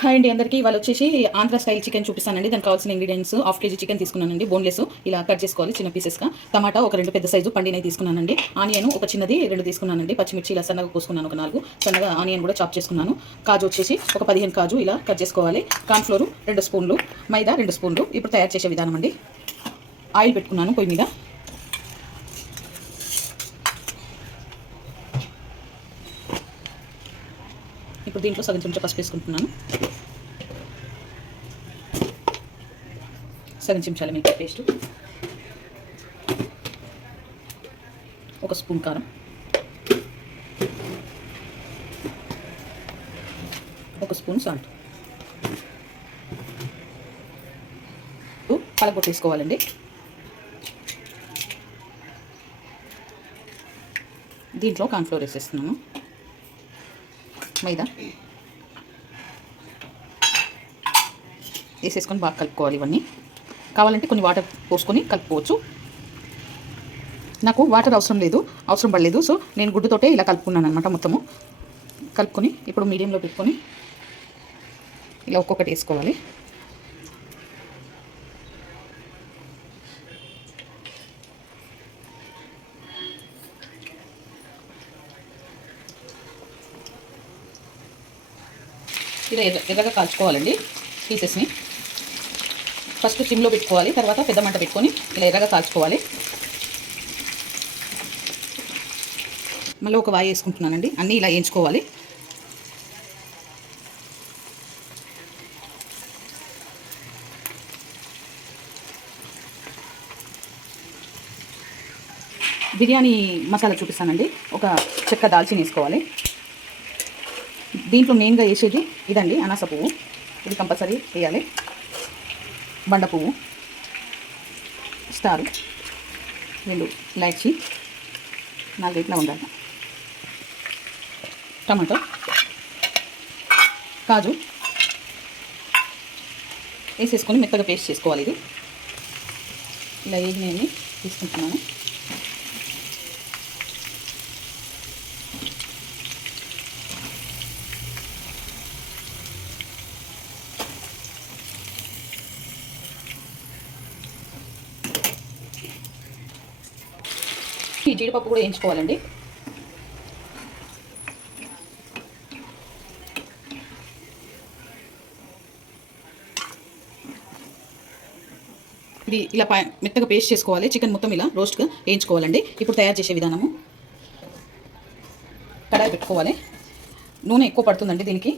Hi అండి అందరికీ. ఇవాళ వచ్చేసి ఆంధ్ర స్టైల్ చికెన్ చూపిస్తానండి. దానికి కావాల్సిన ఇంగ్రీడియంట్స్ హాఫ్ కేజీ చికెన్ తీసుకున్నానండి. బోన్లెస్ ఇలా కట్ చేసుకోవాలి చిన్న పీసెస్గా. టమాటా ఒక 2 పెద్ద సైజు పండినవి తీసుకున్నానండి. ఆనియన్ ఒక చిన్నది 2 తీసుకున్నానండి. పచ్చిమిర్చి ఇలా సన్నగా కోసుకున్నాను ఒక 4. సన్నగా ఆనియన్ కూడా చాప్ చేసుకున్నాను. కాజు వచ్చేసి ఒక 15 కాజు ఇలా కట్ చేసుకోవాలి. కార్న్ఫ్లోర్ 2 స్పూన్లు, మైదా 2 స్పూన్లు. ఇప్పుడు తయారు చేసే విధానం అండి. ఆయిల్ పెట్టుకున్నాను పొయ్యి మీద. ఇప్పుడు దీంట్లో సగం చెంచా పసుపు వేసుకుంటున్నాను. సగం చెంచాల మిరపకాయ పేస్ట్, ఒక స్పూన్ కారం, ఒక స్పూన్ సాల్ట్. పలగొట్టేసుకోవాలండి. దీంట్లో కార్న్ఫ్లోర్ వేసేస్తున్నాను, మైదా వేసేసుకొని బాగా కలుపుకోవాలి. ఇవన్నీ కావాలంటే కొన్ని వాటర్ పోసుకొని కలుపుకోవచ్చు. నాకు వాటర్ అవసరం పడలేదు. సో నేను గుడ్డుతోటే ఇలా కలుపుకున్నాను అనమాట. మొత్తము కలుపుకొని ఇప్పుడు మీడియంలో పెట్టుకొని ఇలా ఒక్కొక్కటి వేసుకోవాలి. ఇలా ఎర్రగా కాల్చుకోవాలండి పీసెస్ని. ఫస్ట్ సిమ్లో పెట్టుకోవాలి, తర్వాత పెద్ద మంట పెట్టుకొని ఇలా ఎర్రగా కాల్చుకోవాలి. మళ్ళీ ఒక వాయి వేసుకుంటున్నానండి. అన్నీ ఇలా వేయించుకోవాలి. బిర్యానీ మసాలా చూపిస్తానండి. ఒక చెక్క దాల్చిన వేసుకోవాలి. దీంట్లో మెయిన్గా వేసేది ఇదండి, అనాస పువ్వు. ఇది కంపల్సరీ వేయాలి. బండ పువ్వు, స్టారు, 2 ఇలాచి, 4 ఇట్లా ఉండాలి. టమాటో, కాజు వేసేసుకొని మెత్తగా పేస్ట్ చేసుకోవాలి. ఇది ఇలా వేగినవి తీసుకుంటున్నాను. ఈ జీడిపప్పు కూడా వేయించుకోవాలండి. ఇది ఇలా మెత్తగా పేస్ట్ చేసుకోవాలి. చికెన్ మొత్తం ఇలా రోస్ట్గా వేయించుకోవాలండి. ఇప్పుడు తయారు చేసే విధానము, కడాయి పెట్టుకోవాలి. నూనె ఎక్కువ పడుతుందండి దీనికి.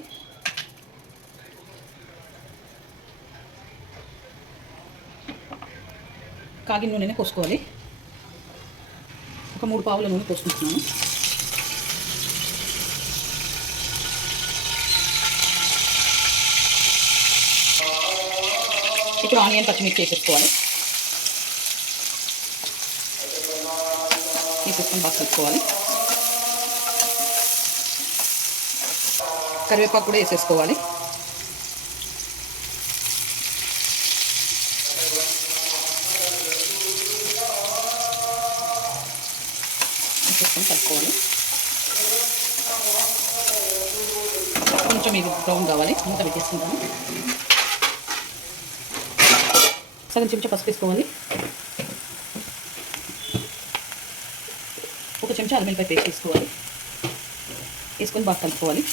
కాగిన నూనెనే పోసుకోవాలి. ఒక 3 పావుల నూనె పోసుకుంటున్నాను. ఇప్పుడు ఆనియన్ పచ్చిమిర్చి వేసేసుకోవాలి. వేసేసుకొని బాగా కలుపుకోవాలి. కరివేపాకు కూడా వేసేసుకోవాలి. వేసేసుకొని కలుపుకోవాలి. కొంచెం ఇది బ్రౌన్ కావాలి. మూత పెట్టేసుకుంటాను. సగం చెంచా పసుపు వేసుకోవాలి. ఒక చెంచా అల్లం వెల్లిపాయ పేస్ట్ వేసుకోవాలి. వేసుకొని బాగా కలుపుకోవాలి.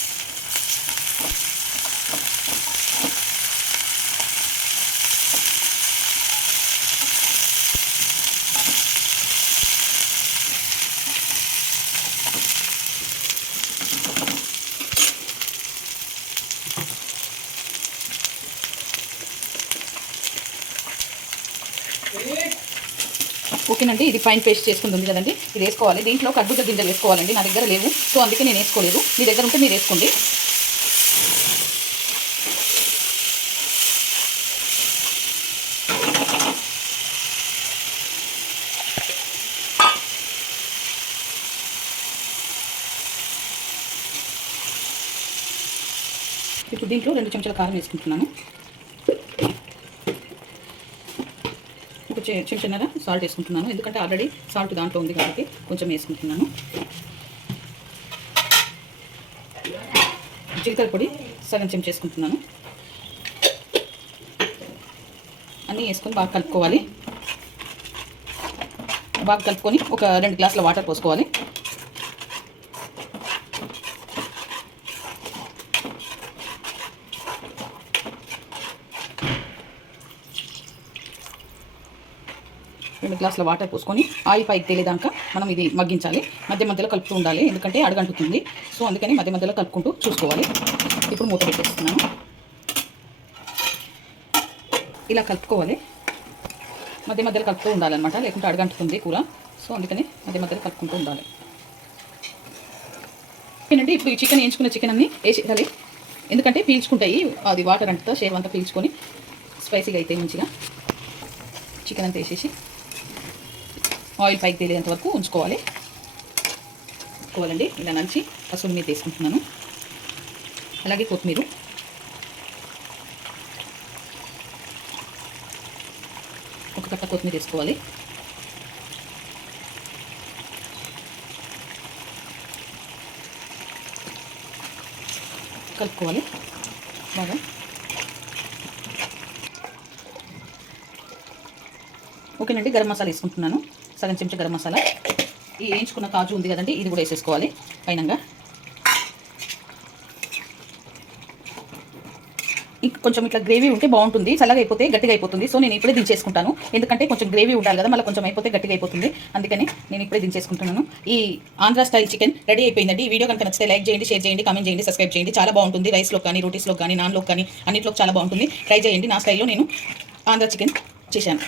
ఓకేనండి. ఇది ఫైన్ పేస్ట్ చేసుకుంటుంది కదండి, ఇది వేసుకోవాలి. దీంట్లో కర్బూజా గింజలు వేసుకోవాలండి. నా దగ్గర లేవు, సో అందుకే నేను వేసుకోలేదు. మీ దగ్గర ఉంటే మీరు వేసుకోండి. ఇప్పుడు దీంట్లో 2 చెంచాల కారం వేసుకుంటున్నాను. చెంచాన్నర సాల్ట్ వేసుకుంటున్నాను. ఎందుకంటే ఆల్రెడీ సాల్ట్ దాంట్లో ఉంది కాబట్టి కొంచెం వేసుకుంటున్నాను. జీలకర్ర పొడి సగం చెంచా చేసుకుంటున్నాను. అన్నీ వేసుకొని బాగా కలుపుకోవాలి. బాగా కలుపుకొని ఒక 2 గ్లాసుల వాటర్ పోసుకోవాలి. గ్లాసుల వాటర్ పోసుకొని ఆయిల్ పైకి తేలేదాకా మనం ఇది మగ్గించాలి. మధ్య మధ్యలో కలుపుతూ ఉండాలి, ఎందుకంటే అడుగంటుతుంది. సో అందుకని మధ్య మధ్యలో కలుపుకుంటూ చూసుకోవాలి. ఇప్పుడు మూత పెట్టేస్తున్నాను. ఇలా కలుపుకోవాలి, మధ్య మధ్యలో కలుపుతూ ఉండాలన్నమాట, లేకుంటే అడుగంటుతుంది కూర. సో అందుకని మధ్య మధ్యలో కలుపుకుంటూ ఉండాలి. ఓకేనండి, ఇప్పుడు ఈ చికెన్ వేయించుకున్న చికెన్ అన్ని వేసేయాలి, ఎందుకంటే పీల్చుకుంటాయి. అది వాటర్ అంతా షేవ్ అంతా పీల్చుకొని స్పైసీగా అయితే మంచిగా చికెన్ అంతా వేసేసి ఆయిల్ పైకి తేలేంత వరకు ఉంచుకోవాలండి. ఇలా నంచి కసూరి మీద తీసుకుంటున్నాను, అలాగే కొత్తిమీర, ఒక కట్ట కొత్తిమీర వేసుకోవాలి. కలుపుకోవాలి బాగా. ఓకేనండి, గరం మసాలా వేసుకుంటున్నాను, సగం చెంచా గరం మసాలా. ఈ వేయించుకున్న కాజు ఉంది కదండి, ఇది కూడా వేసేసుకోవాలి పైనంగా. ఇంకా కొంచెం ఇట్లా గ్రేవీ ఉంటే బాగుంటుంది, చల్లగా అయిపోతే గట్టిగా అయిపోతుంది. సో నేను ఇప్పుడే దించేసుకుంటాను, ఎందుకంటే కొంచెం గ్రేవీ ఉండాలి కదా, మళ్ళీ కొంచెం అయిపోతే గట్టిగా అయిపోతుంది. అందుకని నేను ఇప్పుడే దించేసుకుంటున్నాను. ఈ ఆంధ్ర స్టైల్ చికెన్ రెడీ అయిపోయిందండి. ఈ వీడియో కనుక నచ్చితే లైక్ చేయండి, షేర్ చేయండి, కామెంట్ చేయండి, సబ్స్క్రైబ్ చేయండి. చాలా బాగుంటుంది, రైస్లో కానీ, రోటీస్లో కానీ, నాన్లో కానీ, అన్నింటిలో చాలా బాగుంటుంది. ట్రై చేయండి. నా స్టైల్లో నేను ఆంధ్ర చికెన్ చేశాను.